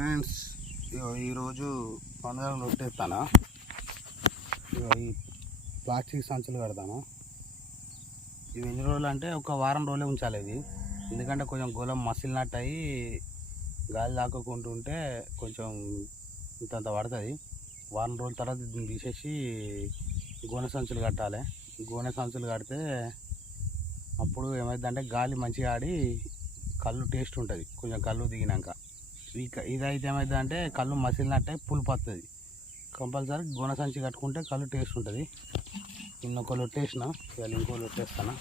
Friends, ఈరోజు పండుగ రొట్టెత్తాను. ఈ ప్లాస్టిక్ సంచులు కడతాను. ఇవి ఎన్ని రోజులు అంటే ఒక వారం రోజులే ఉంచాలి ఇది. ఎందుకంటే కొంచెం గోళం మసిలినట్టు అయ్యి గాలి తాకుంటుంటే కొంచెం ఇంతంత పడుతుంది. వారం రోజుల తర్వాత దీన్ని తీసేసి గోనె సంచులు కట్టాలి. గోనె సంచులు కడితే అప్పుడు ఏమైందంటే గాలి మంచిగా ఆడి కళ్ళు టేస్ట్ ఉంటుంది. కొంచెం కళ్ళు దిగినాక ఇదైతే ఏమైందంటే కళ్ళు మసిలినట్టే పులుపు వస్తుంది. కంపల్సరీ గోనె సంచి కట్టుకుంటే కళ్ళు టేస్ట్ ఉంటుంది. నిన్న ఒక లొట్టేసిన, ఇవాళ ఇంకో లొట్టేస్తాను.